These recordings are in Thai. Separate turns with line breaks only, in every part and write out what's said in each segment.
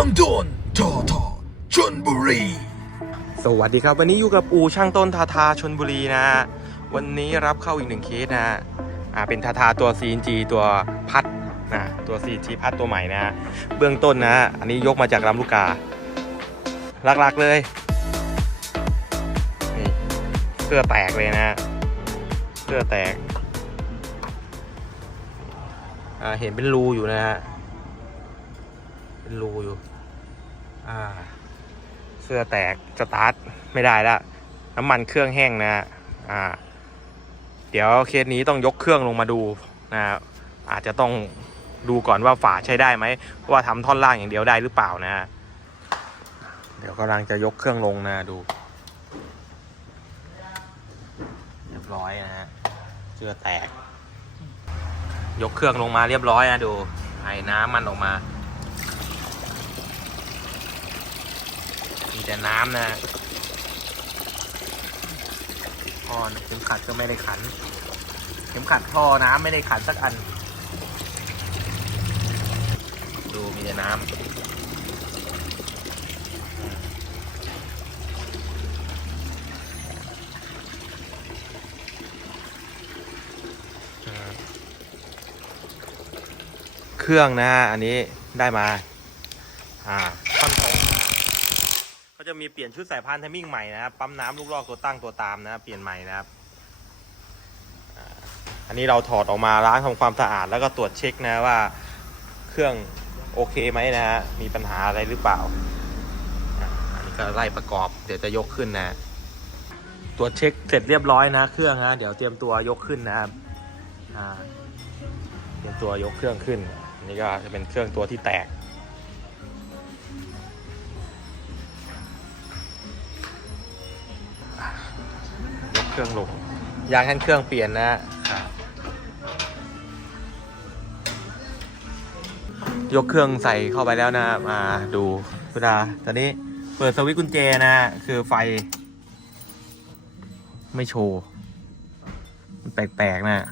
างต้นทอทอชนบุรี
สวัสดีครับ วันนี้อยู่กับอูช่างต้นทาทาชนบุรีนะฮะวันนี้รับเข้าอีกหนึ่งเคสนะฮะอ่าเป็นทาทาตัว CNG ตัวพัดนะตัว CNG พัดตัวใหม่นะฮะเบื้องต้นนะฮะอันนี้ยกมาจากลำลูกกาหลักๆเลยนี่เสื้อแตกเลยนะฮะเสื้อแตกอ่าเห็นเป็นรูอยู่นะฮะเป็นรูอยู่ เสื้อแตกสตาร์ทไม่ได้ละน้ำมันเครื่องแห้งนะฮะอ่า เดี๋ยวเคสนี้ต้องยกเครื่องลงมาดูนะอาจจะต้องดูก่อนว่าฝาใช้ได้ไหมว่าทำท่อนล่างอย่างเดียวได้หรือเปล่านะฮะเดี๋ยวกำลังจะยกเครื่องลงนะดู เรียบร้อยนะฮะเสื้อแตก ยกเครื่องลงมาเรียบร้อยนะดูไอ้น้ำมันออกมา แต่น้ำนะท่อเข็มขัดก็ไม่ได้ขัน เข็มขัดท่อน้ำไม่ได้ขันสักอัน ดูมีแต่น้ำเครื่องนะฮะอันนี้ได้มา อ่าท่อนตรง จะมีเปลี่ยนชุดสายพานไทมิ่งใหม่นะครับ ปั๊มน้ำลูกลอกตัวตั้งตัวตามนะครับเปลี่ยนใหม่นะครับ อันนี้เราถอดออกมาล้างทำความสะอาดแล้วก็ตรวจเช็คนะว่าเครื่องโอเคไหมนะฮะ มีปัญหาอะไรหรือเปล่า อันนี้ก็ไล่ประกอบ เดี๋ยวจะยกขึ้นนะ ตรวจเช็คเสร็จเรียบร้อยนะ เครื่องนะเดี๋ยวเตรียมตัวยกขึ้นนะครับเตรียมตัวยกเครื่องขึ้นอันนี้ก็จะเป็นเครื่องตัวที่แตก เครื่องลงยางแค่เครื่องเปลี่ยนนะยกเครื่องใส่เข้าไปแล้วนะ มาดูสุดาตอนนี้เปิดสวิตช์กุญแจนะคือไฟ ไม่โชว์มันแปลกๆนะ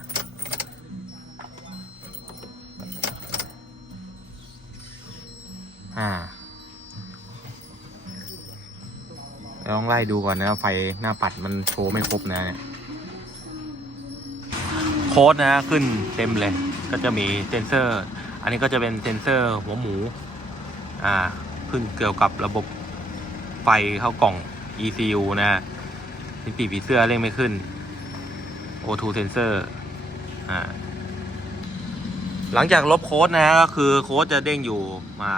อ่า ลองไล่ดูก่อนนะไฟหน้าปัดมันโชว์ไม่ครบนะเนี่ยโค้ดนะขึ้นเต็มเลย ก็จะมีเซนเซอร์ อันนี้ก็จะเป็นเซนเซอร์หัวหมู อ่าเพิ่งเกี่ยวกับระบบไฟเข้ากล่อง ECU นะนี่ปีผีเสื้อเร่งไม่ขึ้น O2 sensor อ่าหลังจากลบโค้ดนะก็คือโค้ดจะเด้งอยู่มา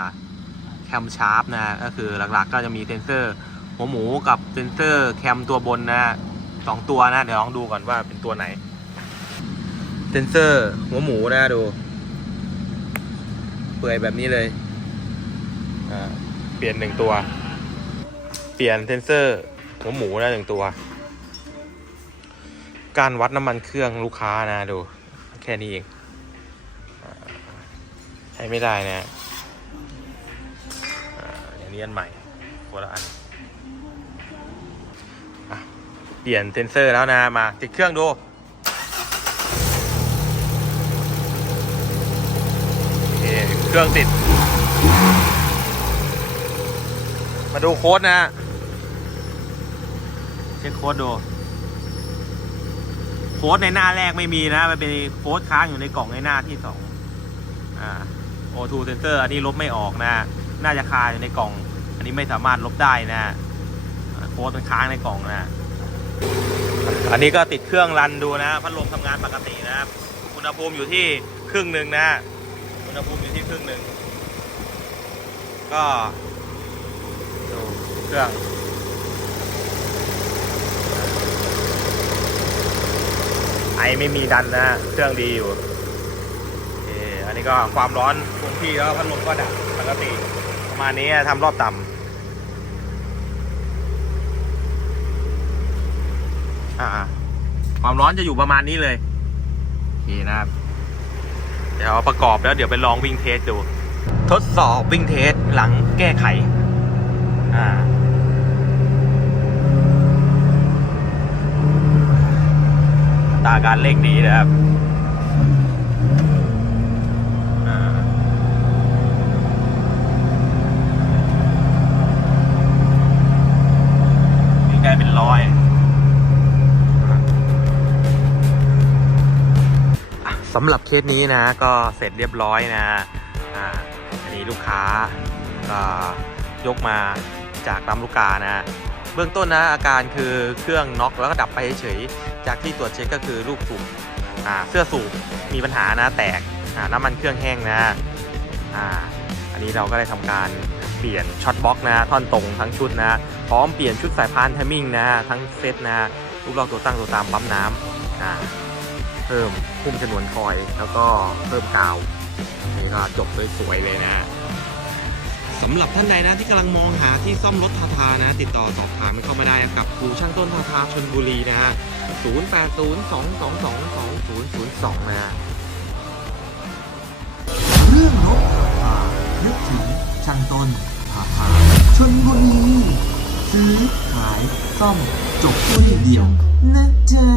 แคมชาร์ปนะ ก็คือหลักๆก็จะมีเซนเซอร์ หัวหมูกับเซนเซอร์แคมตัวบนนะสองตัวนะ เดี๋ยวลองดูก่อนว่าเป็นตัวไหน เซนเซอร์หัวหมูนะดู เปื่อยแบบนี้เลยอ่าเปลี่ยนหนึ่งตัว เปลี่ยนเซนเซอร์หัวหมูนะหนึ่งตัว การวัดน้ำมันเครื่องลูกค้านะดู แค่นี้เองใช้ไม่ได้นะอ่าอย่างนี้อันใหม่คนละอัน เปลี่ยนเซนเซอร์แล้วนะ มาติดเครื่องดู เครื่องติด มาดูโค้ดนะ เช็คโค้ดดู โค้ดในหน้าแรกไม่มีนะ มันเป็นโค้ดค้างอยู่ในกล่องในหน้าที่สองอ่า O2 sensor อันนี้ลบไม่ออกนะ น่าจะคาอยู่ในกล่อง อันนี้ไม่สามารถลบได้นะ โค้ดมันค้างในกล่องนะ อันนี้ก็ติดเครื่องรันดูนะพัดลมทำงานปกตินะครับอุณหภูมิอยู่ที่ครึ่งหนึ่งนะอุณหภูมิอยู่ที่ครึ่งหนึ่งก็ดูเครื่องไอไม่มีดันนะเครื่องดีอยู่อันนี้ก็ความร้อนคงที่แล้วพัดลมก็ดับปกติประมาณนี้ทำรอบต่ำ อ่าความร้อนจะอยู่ประมาณนี้เลยโอเคนะครับ เดี๋ยวประกอบแล้วเดี๋ยวไปลองวิ่งเทสดู ทดสอบวิ่งเทสหลังแก้ไข อ่าตาการเร่งดีนะครับอ่า สำหรับเคสนี้นะก็เสร็จเรียบร้อยนะอ่าอันนี้ลูกค้าก็ยกมาจากลำลูกกานะ เบื้องต้นนะอาการคือเครื่องน็อกแล้วก็ดับไปเฉยๆจากที่ตรวจเช็คก็คือลูกสูบอ่าเสื้อสูบมีปัญหานะแตกอ่าน้ำมันเครื่องแห้งนะอ่าอันนี้เราก็ได้ทำการเปลี่ยนช็อตบล็อกนะท่อนตรงทั้งชุดนะพร้อมเปลี่ยนชุดสายพานไทมิ่งนะทั้งเซตนะลูกลอกตัวตั้งตัวตามปั๊มน้ำอ่า พิ่มพุ่มชนวนคอย แล้วก็เพิ่มกาวนี่ก็จบสวยๆเลยนะสำหรับท่านใดนะที่กำลังมองหาที่ซ่อมรถทาทานะ ติดต่อสอบถามเข้ามาได้กับครูช่างต้นทาทาชนบุรีนะฮะ0802222002 นะฮะ
เรื่องนกพานึกถึงช่างต้นพาพาชนบุรีซื้อขายซ่อมจบที่เดียวนะจ๊ะ